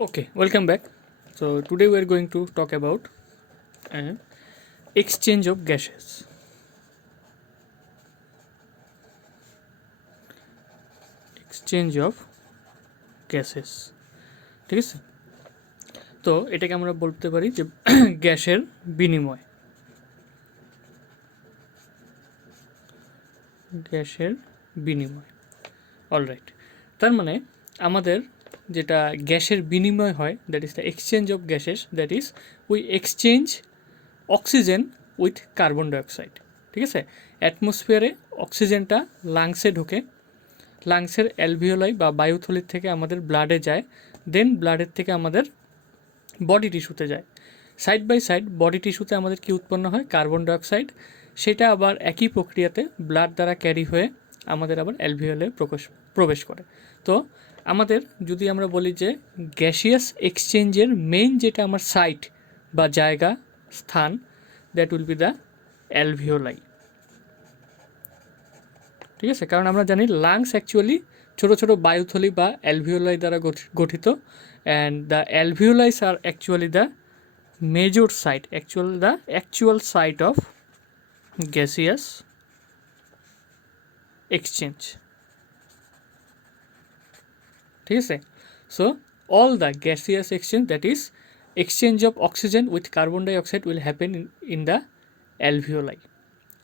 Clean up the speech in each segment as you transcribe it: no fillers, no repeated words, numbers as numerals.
Okay, welcome back. So today we are going to talk about uh, exchange of gases. Exchange of gases. ঠিক আছে, তো এটাকে আমরা বলতে পারি যে গ্যাসের বিনিময়। গ্যাসের বিনিময়, অলরাইট। তার মানে আমাদের যেটা গ্যাসের বিনিময় হয়, that is the exchange of gases, that is we exchange oxygen with carbon dioxide. ঠিক আছে, অ্যাটমসফিয়ারে অক্সিজেনটা লাংসে ঢোকে, লাংসের অ্যালভিওলাই বা বায়ুথলির থেকে আমাদের ব্লাডে যায়, দেন ব্লাডের থেকে আমাদের বডি টিস্যুতে যায়। সাইড বাই সাইড বডি টিস্যুতে আমাদের কি উৎপন্ন হয়? Carbon dioxide. সেটা আবার একই প্রক্রিয়াতে ব্লাড দ্বারা ক্যারি হয়ে আমাদের আবার অ্যালভিওলে প্রবেশ করে। তো আমাদের যদি আমরা বলি যে গ্যাসিয়াস এক্সচেঞ্জের মেইন যেটা আমার সাইট বা জায়গা, স্থান, that will be the alveoli. ঠিক আছে, কারণ আমরা জানি লাংস অ্যাকচুয়ালি ছোটো ছোটো বায়ুথলি বা অ্যালভিওলাই দ্বারা গঠিত, অ্যান্ড দ্য অ্যালভিওলাইস আর actually the major site, actual site of gaseous exchange. ঠিক আছে, so all the gaseous exchange, that is exchange of oxygen with carbon dioxide, will happen in the alveoli.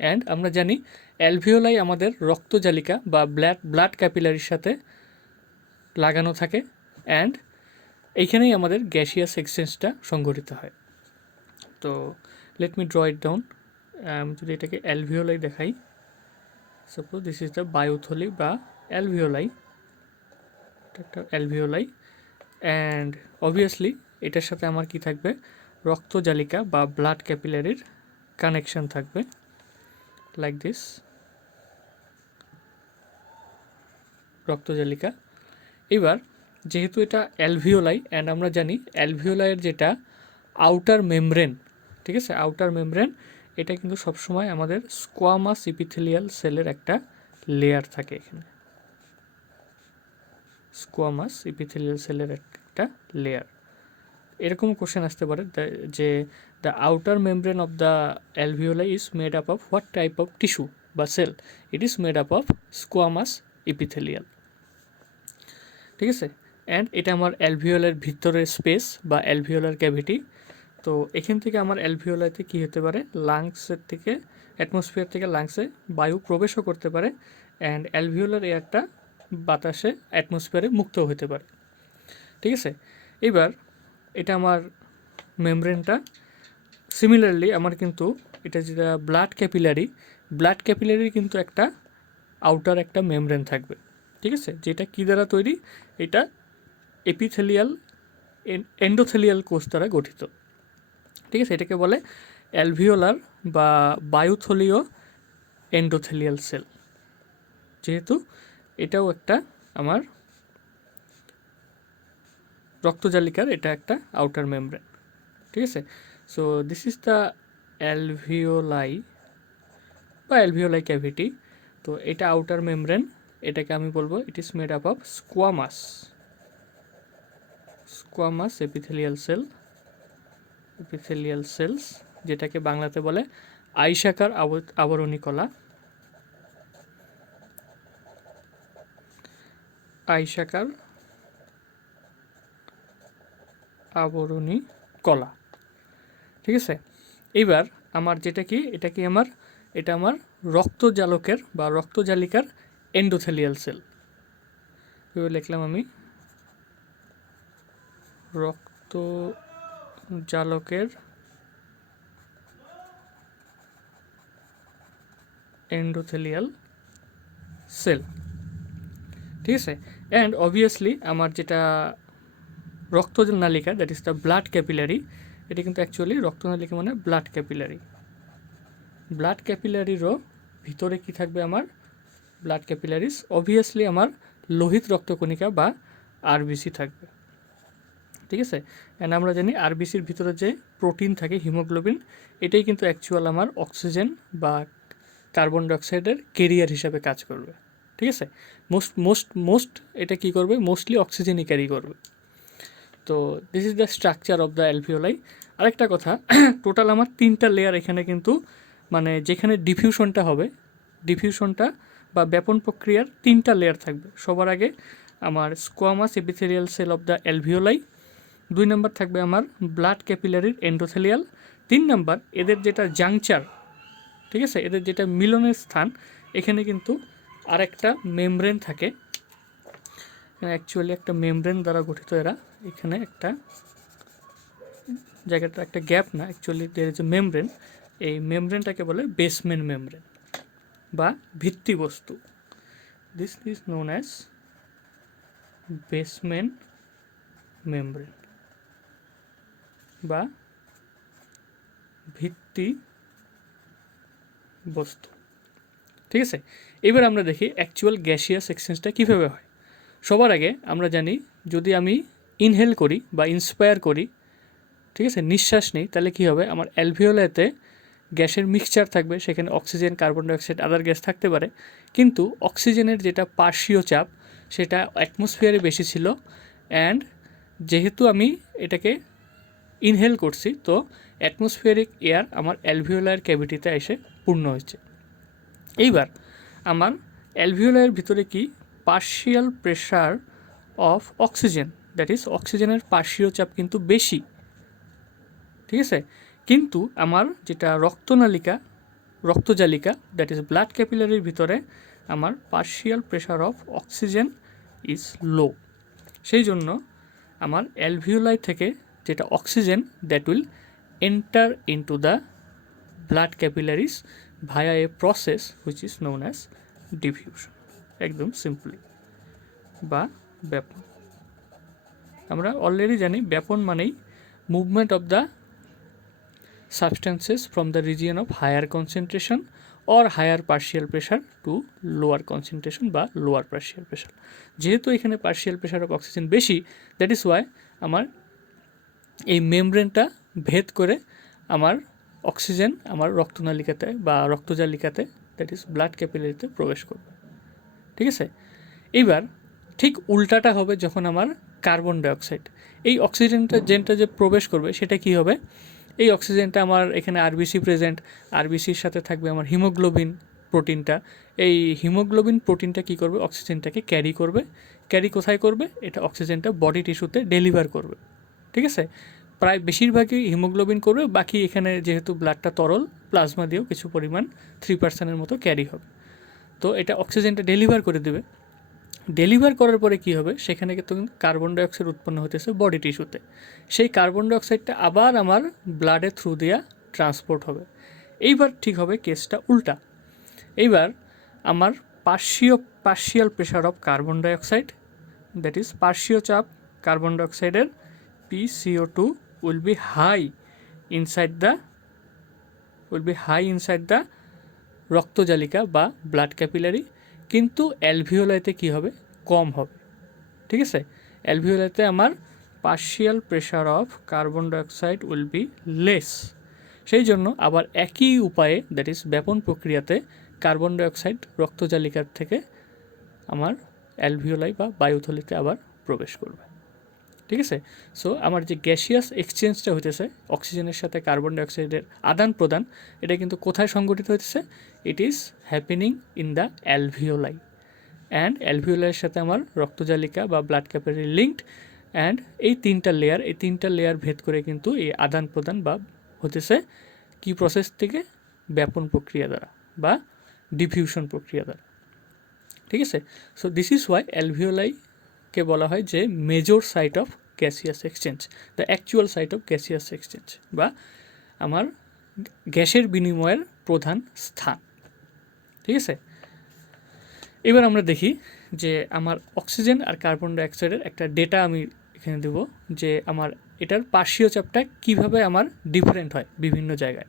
And আমরা জানি alveoli আমাদের রক্তজালিকা বা blood ক্যাপিলারির সাথে লাগানো থাকে, অ্যান্ড এইখানেই আমাদের গ্যাসিয়াস এক্সচেঞ্জটা সংঘটিত হয়। তো let me draw it down. যদি এটাকে অ্যালভিওলাই দেখাই, সাপোজ দিস ইজ দ্য বায়ুথলি বা অ্যালভিওলাই, একটা অ্যালভিওলাই, অ্যান্ড অবভিয়াসলি এটার সাথে আমার কি থাকবে? রক্তজালিকা বা ব্লাড ক্যাপিলারির কানেকশন থাকবে, লাইক দিস, রক্তজালিকা। এবার যেহেতু এটা অ্যালভিওলাই, অ্যান্ড আমরা জানি অ্যালভিওলাইয়ের যেটা আউটার মেমব্রেন, ঠিক আছে, আউটার মেমব্রেন, এটা কিন্তু সবসময় আমাদের স্কোয়ামাস ইপিথেলিয়াল সেলের একটা লেয়ার থাকে এখানে, স্কোয়ামাস ইপিথেলিয়াল সেলের একটা লেয়ার। এরকম কোশ্চেন আসতে পারে যে the outer membrane of the alveoli is made up of what type of tissue বা cell? It is made up of squamous epithelial. ঠিক আছে, অ্যান্ড এটা আমার অ্যালভিওলার ভিতরের স্পেস বা অ্যালভিওলার ক্যাভিটি। তো এখান থেকে আমার অ্যালভিওলাতে কী হতে পারে? লাংসের থেকে, অ্যাটমসফিয়ার থেকে লাংসে বায়ু প্রবেশও করতে পারে, অ্যান্ড অ্যালভিওলার এয়ারটা বাতাসে অ্যাটমসফিয়ারে মুক্ত হতে পারে। ঠিক আছে, এবার এটা আমার মেমব্রেনটা। সিমিলারলি আমার কিন্তু এটা যেটা ব্লাড ক্যাপিলারি কিন্তু একটা আউটার একটা মেমব্রেন থাকবে। ঠিক আছে, যেটা কী দ্বারা তৈরি? এটা এপিথেলিয়াল এন্ডোথেলিয়াল কোষ দ্বারা গঠিত। ঠিক আছে, এটাকে বলে অ্যালভিওলার বা বায়ুথলীয় এন্ডোথেলিয়াল সেল, যেহেতু এটাও একটা আমার রক্তজালিকার এটা একটা আউটার মেমব্রেন। ঠিক আছে, so this is the alveoli বা অ্যালভিওলাই ক্যাভিটি। তো এটা আউটার মেমব্রেন, এটাকে আমি বলবো it is made up of squamous epithelial cells, যেটাকে বাংলাতে বলে আয়সাকার আবরণী কলা, আয়সাকার আবরণী কলা। ঠিক আছে, এইবার আমার যেটা কি, এটা আমার রক্তজালকের বা রক্তজালিকার এন্ডোথেলিয়াল সেল। এবার লিখলাম আমি রক্তজালকের এন্ডোথেলিয়াল সেল। ঠিক আছে, অ্যান্ড অবভিয়াসলি আমার যেটা রক্তনালিকা, that is the blood capillary, এটা কিন্তু অ্যাকচুয়ালি রক্তনালিকা মানে ব্লাড ক্যাপিলারিরও ভিতরে কি থাকবে? আমার ব্লাড ক্যাপিলারিস, অবভিয়াসলি আমার লোহিত রক্তকণিকা বা আরবিসি থাকবে। ঠিক আছে, অ্যান্ড আমরা জানি আরবিসির ভিতরে যে প্রোটিন থাকে, হিমোগ্লোবিন, এটাই কিন্তু অ্যাকচুয়াল আমার অক্সিজেন বা কার্বন ডাইঅক্সাইডের ক্যারিয়ার হিসাবে কাজ করবে। ঠিক আছে, মোস্ট এটা কী করবে? মোস্টলি অক্সিজেনই ক্যারি করবে। তো this is the structure of the alveoli. আরেকটা কথা, টোটাল আমার 3টা লেয়ার এখানে কিন্তু, মানে যেখানে ডিফিউশনটা হবে, ডিফিউশনটা বা ব্যাপন প্রক্রিয়ার 3টা লেয়ার থাকবে। সবার আগে আমার squamous epithelial cell of the alveoli, 2 নম্বর থাকবে আমার ব্লাড ক্যাপিলারির এন্ডোথেলিয়াল, 3 নম্বর এদের যেটা জাংচার, ঠিক আছে, এদের যেটা মিলনের স্থান, এখানে কিন্তু আরেকটা মেমব্রেন থাকে। অ্যাকচুয়ালি একটা মেমব্রেন দ্বারা গঠিত এরা। এখানে একটা জায়গাটা একটা গ্যাপ না, অ্যাকচুয়ালি দের যে মেমব্রেন, এই মেমব্রেনটাকে বলে বেসমেন্ট মেমব্রেন বা ভিত্তিবস্তু। This is known as basement membrane বা ভিত্তি বস্তু। ঠিক আছে, এবার আমরা দেখি অ্যাকচুয়াল গ্যাসিয়াস এক্সচেঞ্জটা কীভাবে হয়। সবার আগে আমরা জানি, যদি আমি ইনহেল করি বা ইন্সপায়ার করি, ঠিক আছে, নিঃশ্বাস নেই, তাহলে কী হবে, আমার অ্যালভিওলাতে গ্যাসের মিক্সচার থাকবে, সেখানে অক্সিজেন, কার্বন ডাইঅক্সাইড, আদার গ্যাস থাকতে পারে, কিন্তু অক্সিজেনের যেটা পার্শ্বীয় চাপ সেটা অ্যাটমসফিয়ারে বেশি ছিল। অ্যান্ড যেহেতু আমি এটাকে ইনহেল করছি, তো অ্যাটমসফিয়ারিক এয়ার আমার অ্যালভিওলার ক্যাভিটিতে এসে পূর্ণ হয়েছে। এইবার আমার অ্যালভিওলার ভিতরে কি partial pressure of oxygen, that is অক্সিজেনের পার্শ্বীয় চাপ কিন্তু বেশি, ঠিক আছে, কিন্তু আমার যেটা রক্তজালিকা দ্যাট ইজ ব্লাড ক্যাপিলারির ভিতরে আমার partial pressure of oxygen is low. সেই জন্য আমার অ্যালভিওলাই থেকে যেটা oxygen that will enter into the blood capillaries via a process which is known as diffusion, একদম সিম্পলি, বা ব্যাপন। আমরা অলরেডি জানি ব্যাপন মানেই movement of the substances from the region of higher concentration or higher partial pressure to lower concentration বা lower partial pressure। যেহেতু এখানে পার্শিয়াল প্রেশার অফ অক্সিজেন বেশি, দ্যাট ইজ ওয়াই আমার এই মেমব্রেনটা ভেদ করে আমার অক্সিজেন আমার রক্তনালিকাতে বা রক্তজালিকাতে দ্যাট ইজ ব্লাড ক্যাপিলারিতে প্রবেশ করবে। ঠিক আছে, এইবার ঠিক উল্টাটা হবে যখন আমার কার্বন ডাইঅক্সাইড, এই অক্সিজেনটা যে প্রবেশ করবে সেটা কি হবে, এই অক্সিজেনটা আমার এখানে আরবিসি প্রেজেন্ট, আরবিসির সাথে থাকবে আমার হিমোগ্লোবিন প্রোটিনটা। এই হিমোগ্লোবিন প্রোটিনটা কি করবে, অক্সিজেনটাকে ক্যারি কোথায় করবে, এটা অক্সিজেনটা বডি টিস্যুতে ডেলিভার করবে। ঠিক আছে, প্রায় বেশিরভাগই হিমোগ্লোবিন করবে, বাকি এখানে যেহেতু ব্লাডটা তরল, প্লাজমা দিয়েও কিছু পরিমাণ 3% মতো ক্যারি হবে। তো এটা অক্সিজেনটা ডেলিভার করে দেবে। ডেলিভার করার পরে কি হবে, সেখানে কিন্তু কার্বন ডাইঅক্সাইড উৎপন্ন হতেছে বডি টিস্যুতে। সেই কার্বন ডাইঅক্সাইডটা আবার আমার ব্লাডের থ্রু দিয়া ট্রান্সপোর্ট হবে। এইবার ঠিক হবে কেসটা উল্টা। এইবার আমার partial pressure of carbon dioxide, that is পার্শ্বীয় চাপ কার্বন ডাইঅক্সাইডের PCO2 will be high inside the রক্তজালিকা বা ব্লাড ক্যাপিলারি, কিন্তু অ্যালভিওলাইতে কী হবে, কম হবে। ঠিক আছে, অ্যালভিওলাইতে আমার partial pressure of carbon dioxide will be less. সেই জন্য আবার একই উপায়ে দ্যাট ইজ ব্যাপন প্রক্রিয়াতে কার্বন ডাইঅক্সাইড রক্তজালিকার থেকে আমার অ্যালভিওলাই বা বায়ুথলিতে আবার প্রবেশ করবে। ঠিক আছে, সো আমার যে গ্যাসিয়াস এক্সচেঞ্জটা হইতেছে অক্সিজেনের সাথে কার্বন ডাইঅক্সাইডের আদান প্রদান, এটা কিন্তু কোথায় সংঘটিত হইতেছে, it is happening in the alveoli. And অ্যালভিওলাইয়ের সাথে আমার রক্তজালিকা বা ব্লাড ক্যাপিলারি লিঙ্কড, অ্যান্ড এই তিনটা লেয়ার ভেদ করে কিন্তু এই আদান প্রদান বা হতেছে কি প্রসেস থেকে, ব্যাপন প্রক্রিয়া দ্বারা বা ডিফিউশন প্রক্রিয়া দ্বারা। ঠিক আছে, সো দিস ইজ ওয়াই অ্যালভিওলাইকে বলা হয় যে major site of gaseous exchange, the actual site of gaseous exchange, বা আমার গ্যাসের বিনিময়ের প্রধান স্থান। ঠিক আছে, এবার আমরা দেখি যে আমার অক্সিজেন আর কার্বন ডাইঅক্সাইডের একটা ডেটা আমি এখানে দেব, যে আমার এটার পার্শ্বীয় চাপটা কীভাবে আমার ডিফারেন্ট হয় বিভিন্ন জায়গায়।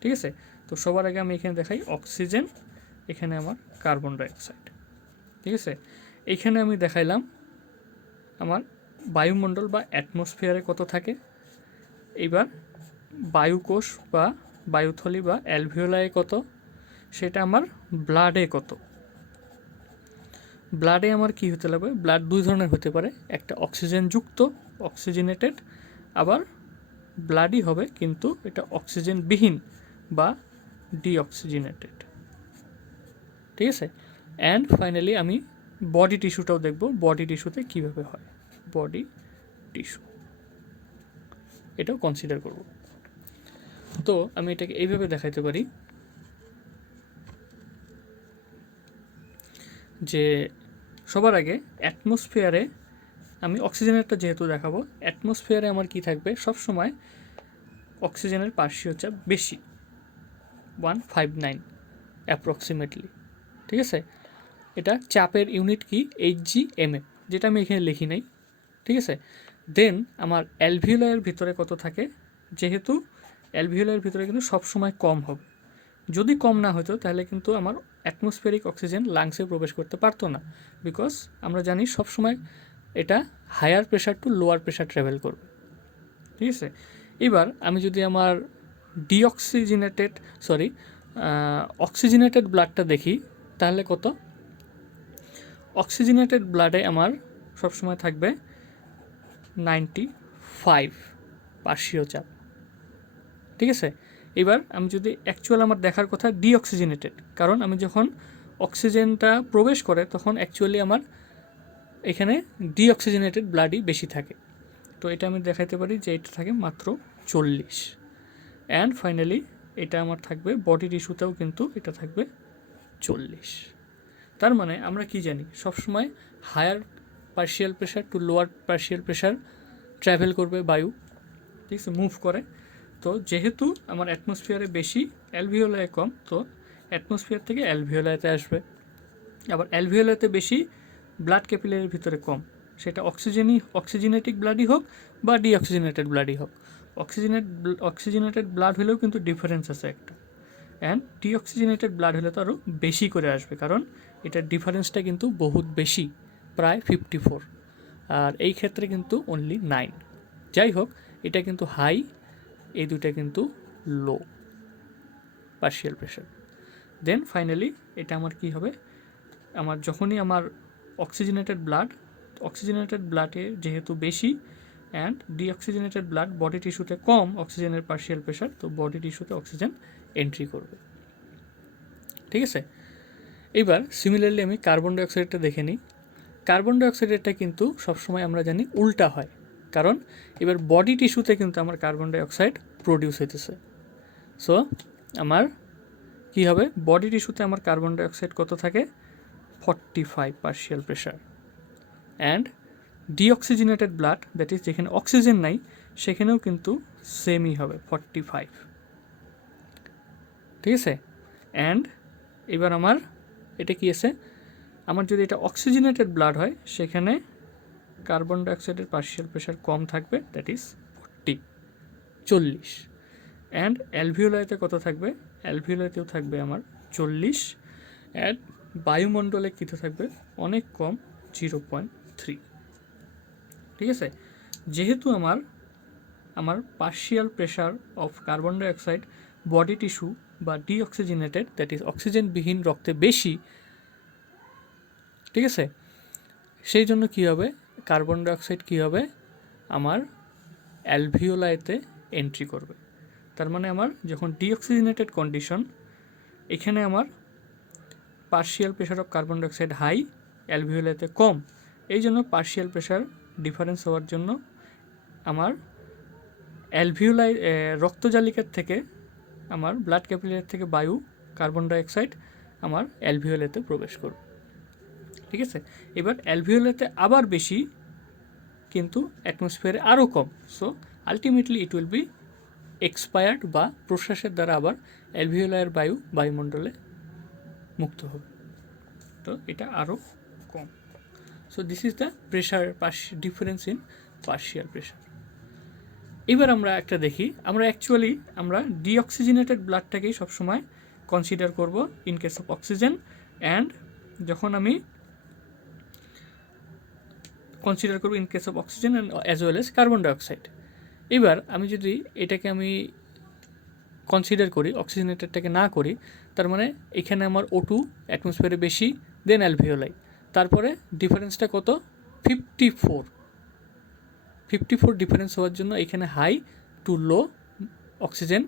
ঠিক আছে, তো সবার আগে আমি এখানে দেখাই অক্সিজেন, এখানে আমার কার্বন ডাইঅক্সাইড। ঠিক আছে, এইখানে আমি দেখাইলাম আমার বায়ুমণ্ডল বা অ্যাটমসফিয়ারে কত থাকে। এইবার বায়ুকোষ বা বায়ুথলি বা অ্যালভিওলায় কত, সেটা আমার ব্লাডে কত। ব্লাডে আমার কি হতে লাগবে, ব্লাড দুই ধরনের হতে পারে, একটা অক্সিজেন যুক্ত অক্সিজেনেটেড, আবার ব্লাডই হবে কিন্তু এটা অক্সিজেনবিহীন বা ডিঅক্সিজেনেটেড। ঠিক আছে, অ্যান্ড ফাইনালি আমি বডি টিস্যুটাও দেখব, বডি টিস্যুতে কীভাবে হয় বডি টিস্যু, এটাও কনসিডার করব। তো আমি এটাকে এইভাবে দেখাইতে পারি যে সবার আগে অ্যাটমসফিয়ারে, আমি অক্সিজেনেরটা যেহেতু দেখাবো, অ্যাটমসফিয়ারে আমার কি থাকবে সব সময় অক্সিজেনের পার্শ্বীয় চাপ বেশি, 159 অ্যাপ্রক্সিমেটলি। ঠিক আছে, এটা চাপের ইউনিট কি HgmF, যেটা আমি এখানে লিখি নাই। ঠিক আছে, দেন আমার অ্যালভিওলারের ভিতরে কত থাকে, যেহেতু অ্যালভিওলারের ভিতরে কিন্তু সবসময় কম হবে, যদি কম না হতো তাহলে কিন্তু আমার অ্যাটমসফিয়ারিক অক্সিজেন লাংসে প্রবেশ করতে পারতো না, বিকজ আমরা জানি সবসময় এটা higher pressure to lower pressure travel করবে। ঠিক আছে, এবার আমি যদি আমার অক্সিজেনেটেড ব্লাডটা দেখি তাহলে কত, অক্সিজেনেটেড ব্লাডে আমার সবসময় থাকবে 95 পার্শ্বীয় চাপ। ঠিক আছে, এবার আমি যদি অ্যাকচুয়াল আমার দেখার কথা ডিঅক্সিজেনেটেড, কারণ আমি যখন অক্সিজেনটা প্রবেশ করে তখন অ্যাকচুয়ালি আমার এখানে ডিঅক্সিজেনেটেড ব্লাডই বেশি থাকে। তো এটা আমি দেখাইতে পারি যে এটা থাকে মাত্র 40। অ্যান্ড ফাইনালি এটা আমার থাকবে বডি টিস্যুতেও কিন্তু এটা থাকবে 40। তার মানে আমরা কি জানি, সবসময় higher partial pressure to lower partial pressure travel করবে বায়ু। ঠিক আছে, মুভ করে। তো যেহেতু আমার অ্যাটমসফিয়ারে বেশি, অ্যালভিওলায় কম, তো অ্যাটমসফিয়ার থেকে অ্যালভিওলাতে আসবে। আবার অ্যালভিওলাতে বেশি, ব্লাড ক্যাপিলারির ভিতরে কম, সেটা অক্সিজেনেটিক ব্লাডই হোক বা ডিঅক্সিজেনেটেড ব্লাডই হোক। অক্সিজেনেটেড ব্লাড হলেও কিন্তু ডিফারেন্স আছে একটা, অ্যান্ড ডিঅক্সিজেনেটেড ব্লাড হলে তো আরও বেশি করে আসবে, কারণ এটার ডিফারেন্সটা কিন্তু বহুত বেশি, প্রায় 54, আর এই ক্ষেত্রে কিন্তু অনলি 9। যাই হোক, এটা কিন্তু হাই, এই দুটা কিন্তু লো পার্শিয়াল প্রেশার। দেন ফাইনালি এটা আমার কি হবে, আমার যখনই আমার অক্সিজেনেটেড ব্লাডে যেহেতু বেশি, অ্যান্ড ডিঅক্সিজেনেটেড ব্লাড বডি টিস্যুতে কম অক্সিজেনের পার্শিয়াল প্রেশার, তো বডি টিস্যুতে অক্সিজেন এন্ট্রি করবে। ঠিক আছে, এবার সিমিলারলি আমি কার্বন ডাইঅক্সাইডটা দেখে নিই। কার্বন ডাইঅক্সাইডেরটা কিন্তু সবসময় আমরা জানি উল্টা হয়, কারণ এবার বডি টিস্যুতে কিন্তু আমার কার্বন ডাইঅক্সাইড প্রডিউস হইতেছে। সো আমার কি হবে, বডি টিস্যুতে আমার কার্বন ডাইঅক্সাইড কত থাকে, 45 partial pressure, and deoxygenated blood, that is যেখানে অক্সিজেন নাই সেখানেও কিন্তু সেমই হবে 45। ঠিক আছে, অ্যান্ড এবার আমার এটা কি আছে, আমার যদি এটা অক্সিজেনেটেড ব্লাড হয় সেখানে কার্বন ডাইঅক্সাইডের পার্শিয়াল প্রেশার কম থাকবে, দ্যাট ইজ 40। অ্যান্ড অ্যালভিওলাইতে কত থাকবে, অ্যালভিওলাইতেও থাকবে আমার 40, অ্যান্ড বায়ুমণ্ডলে কী থাকবে অনেক কম, 0.3। ঠিক আছে, যেহেতু আমার partial pressure of carbon dioxide body tissue বা ডিঅক্সিজেনেটেড, দ্যাট ইজ অক্সিজেনবিহীন রক্তে বেশি, ঠিক আছে, সেই জন্য কী হবে, কার্বন ডাইঅক্সাইড কী হবে, আমার অ্যালভিওলাইতে এন্ট্রি করবে। তার মানে আমার যখন ডিঅক্সিজেনেটেড কন্ডিশন, এখানে আমার partial pressure of carbon dioxide high, অ্যালভিওলাইতে কম, এই জন্য পার্শিয়াল প্রেশার ডিফারেন্স হওয়ার জন্য আমার অ্যালভিওলাই রক্তজালিকার থেকে, আমার ব্লাড ক্যাপিলারি থেকে বায়ু কার্বন ডাইঅক্সাইড আমার অ্যালভিওলাইতে প্রবেশ করবে। ঠিক আছে, এবার অ্যালভিওলাইতে আবার বেশি কিন্তু অ্যাটমসফিয়ারে আরও কম, so ultimately it will be expired বা প্রশ্বাসের দ্বারা আবার অ্যালভিওলাইয়ের বায়ুমণ্ডলে মুক্ত হবে, তো এটা আরও কম। So this is the pressure difference in partial pressure. এবার আমরা একটা দেখি, আমরা ডিঅক্সিজেনেটেড ব্লাডটাকেই সবসময় কনসিডার করব in case of oxygen, and যখন আমি কনসিডার করব in case of oxygen and as well as carbon dioxide. এবার আমি যদি এটাকে কনসিডার করি, অক্সিজেনেটেডটাকে না করি, তার মানে এখানে আমার O2 অ্যাটমসফিয়ারে বেশি, দেন অ্যালভিওলাই, তারপরে ডিফারেন্সটা কত, 54। 54 ডিফারেন্স হওয়ার জন্য এখানে হাই টু লো অক্সিজেন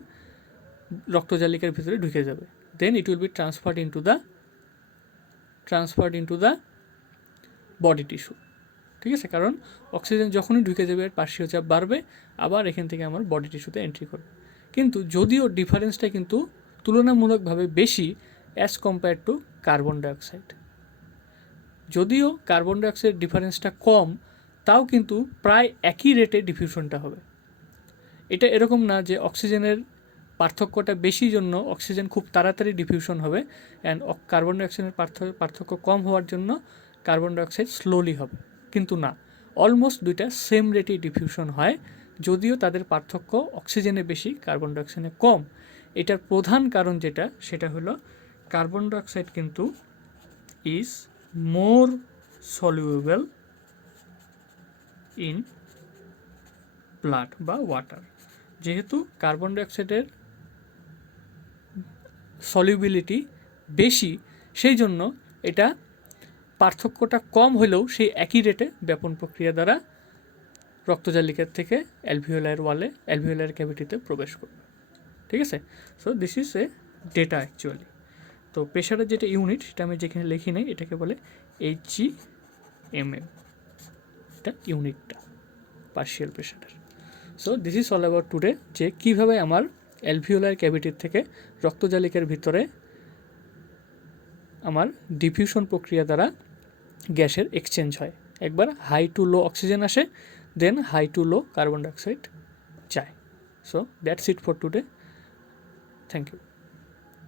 রক্তজালিকার ভিতরে ঢুকে যাবে, then it will be transferred into the body tissue. ঠিক আছে, কারণ অক্সিজেন যখনই ঢুকে যাবে এর পার্শ্বীয় চাপ বাড়বে, আবার এখান থেকে আমার বডি টিস্যুতে এন্ট্রি করবে। কিন্তু যদিও ডিফারেন্সটা কিন্তু তুলনামূলকভাবে বেশি as compare to carbon dioxide, যদিও কার্বন ডাইঅক্সাইড ডিফারেন্সটা কম, তাও কিন্তু প্রায় একই রেটে ডিফিউশনটা হবে। এটা এরকম না যে অক্সিজেনের পার্থক্যটা বেশি জন্য অক্সিজেন খুব তাড়াতাড়ি ডিফিউশন হবে অ্যান্ড কার্বন ডাইঅক্সাইডের পার্থক্য কম হওয়ার জন্য কার্বন ডাইঅক্সাইড স্লোলি হবে, কিন্তু না, অলমোস্ট দুইটা সেম রেটেই ডিফিউশন হয়, যদিও তাদের পার্থক্য অক্সিজেনে বেশি কার্বন ডাইঅক্সাইডে কম। এটার প্রধান কারণ যেটা, সেটা হলো কার্বন ডাইঅক্সাইড কিন্তু is more soluble in blood বা ওয়াটার। যেহেতু কার্বন ডাইঅক্সাইডের সলিউবিলিটি বেশি, সেই জন্য এটা পার্থক্যটা কম হলেও সেই একই রেটে ব্যাপন প্রক্রিয়া দ্বারা রক্তজালিকার থেকে অ্যালভিওলার ক্যাভিটিতে প্রবেশ করবে। ঠিক আছে, so this is a data actually. তো প্রেশারের যেটা ইউনিট, সেটা আমি যেখানে লিখি নেই, এটাকে বলে HgMM, এটা ইউনিটটা পার্শিয়াল প্রেশারের। So this is all about today, যে কীভাবে আমার অ্যালভিওলার ক্যাভিটির থেকে রক্তজালিকার ভিতরে আমার ডিফিউশন প্রক্রিয়া দ্বারা গ্যাসের এক্সচেঞ্জ হয়। একবার হাই টু লো অক্সিজেন আসে, then high to low carbon dioxide যায়। So that's it for today, thank you.